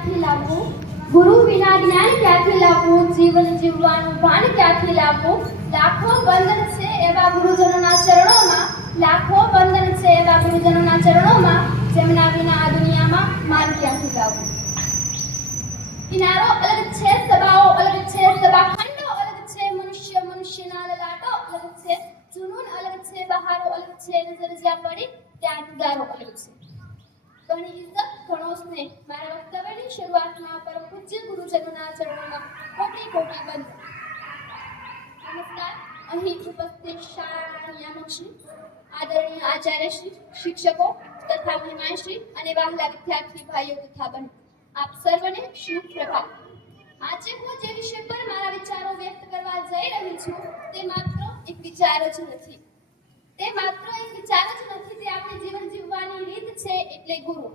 ક્યાંથી લાવવું, ગુરુ વિના જ્ઞાન ક્યાંથી લાવવું, જીવન જીવવાનું ભાન ક્યાંથી લાવવું. લાખો બંધન છે એવા ગુરુજનોના ચરણોમાં, લાખો બંધન છે એવા ગુરુજનોના ચરણોમાં, જેમના વિના આ દુનિયામાં માન ક્યાંથી લાવવું. કિનારો અલગ છે, સભાઓ અલગ છે, સભાખંડો અલગ છે, મનુષ્યના લલાટો અલગ છે, જુનૂન અલગ છે, બહારો અલગ છે, નજર જ્યાં પડી ત્યાં જુદારો અલગ છે. ઘણી ઇજ્જત, ઘણો સ્નેહ. મારા વક્તવ્યની શરૂઆતમાં પરમ પૂજ્ય ગુરુજનોના ચરણોમાં કોટી કોટી વંદન. નમસ્કાર. અહીં ઉપસ્થિત શાળાના નિયામકશ્રી, આદરણીય આચાર્યશ્રી, શિક્ષકો તથા મહેમાનશ્રી અને વહાલા વિદ્યાર્થી ભાઈઓ તથા બહેનો, આપ સર્વને શુભ પ્રભાત. આજે હું જે વિષય પર મારા વિચારો વ્યક્ત કરવા જઈ રહી છું તે માત્ર એક વિચાર જ નથી. તે માત્ર એક વિચાર જ નથી, તે આપણી જીવન જીવવાની રીત છે. એટલે ગુરુ.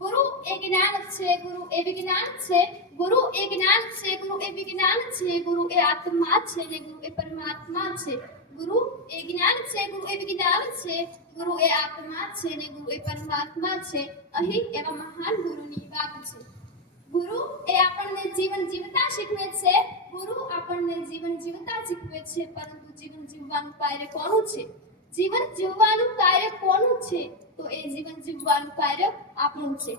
ગુરુ એ જ્ઞાન છે, ગુરુ એ વિજ્ઞાન છે, ગુરુ એ જ્ઞાન છે, ગુરુ એ વિજ્ઞાન છે, ગુરુ એ આત્મા છે ને ગુરુ એ પરમાત્મા છે. ગુરુ એ જ્ઞાન છે, ગુરુ એ વિજ્ઞાન છે, ગુરુ એ આત્મા છે ને ગુરુ એ પરમાત્મા છે. અહીં એવા મહાન ગુરુની વાત છે. ગુરુ એ આપણને જીવન જીવતા શીખવે છે. ગુરુ આપણને જીવન જીવતા શીખવે છે, પરંતુ જીવન જીવવાનું કાર્ય કોનું છે? જીવન જીવવાનું કાર્ય કોનું છે? તો એ જીવન જીવવાનું કાર્ય આપણું છે.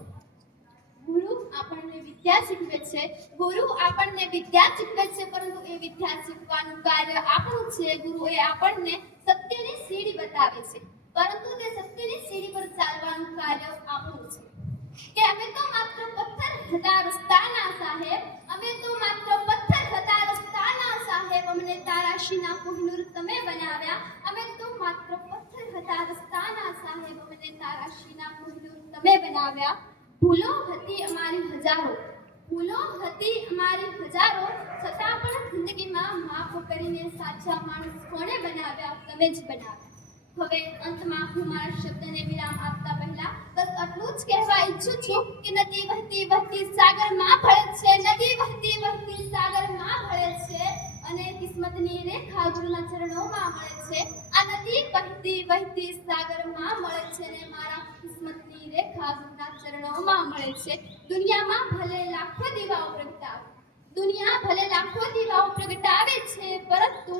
ગુરુ આપણને વિદ્યા શીખવે છે, ગુરુ આપણને વિદ્યા શીખવે છે, પરંતુ એ વિદ્યા શીખવાનું કાર્ય આપણું છે. ગુરુ એ આપણને સત્યની સીડી બતાવે છે, પરંતુ તે સત્યની સીડી પર ચાલવાનું કાર્ય આપણું છે. કે અમે તો માત્ર પથ્થર હતા રસ્તાના સાહેબ, અમે તો માત્ર પથ્થર હતા રસ્તાના સાહેબ, અમને તારાશીના કોહિનૂર તમે બનાવ્યા. અમે તો માત્ર પથ્થર હતા રસ્તાના સાહેબ, અમને તારાશીના કોહિનૂર તમે બનાવ્યા. ભૂલો હતી અમારી હજારો, ભૂલો હતી અમારી હજારો, છતાં પણ જિંદગીમાં માફ કરીને સાચા માણસ કોણે બનાવ્યા? તમે જ બનાવ્યા. હવે અંતમાં હું મારા શબ્દને વિરામ આપતા પહેલા બસ આટલું જ કહેવા ઈચ્છું છું કે નદી વહેતી વહેતી સાગરમાં ભળે છે, નદી વહેતી વહેતી સાગરમાં ભળે છે, અને કિસ્મતની રેખા ગુરુના ચરણોમાં મળે છે. આ નદી વહેતી વહેતી સાગરમાં મળે છે ને મારા કિસ્મતની રેખા ગુરુના ચરણોમાં મળે છે. દુનિયામાં ભલે લાખો દીવાઓ પ્રગટાવે, દુનિયા ભલે લાખો દીવાઓ પ્રગટાવે છે, પરંતુ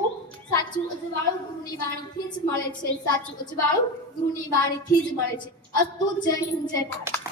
સાચું અજવાળું ગુરુની વાણીથી જ મળે છે. સાચું અજવાળું ગુરુની વાણીથી જ મળે છે. અસ્તુ. જય હિન્દ, જય ભારત.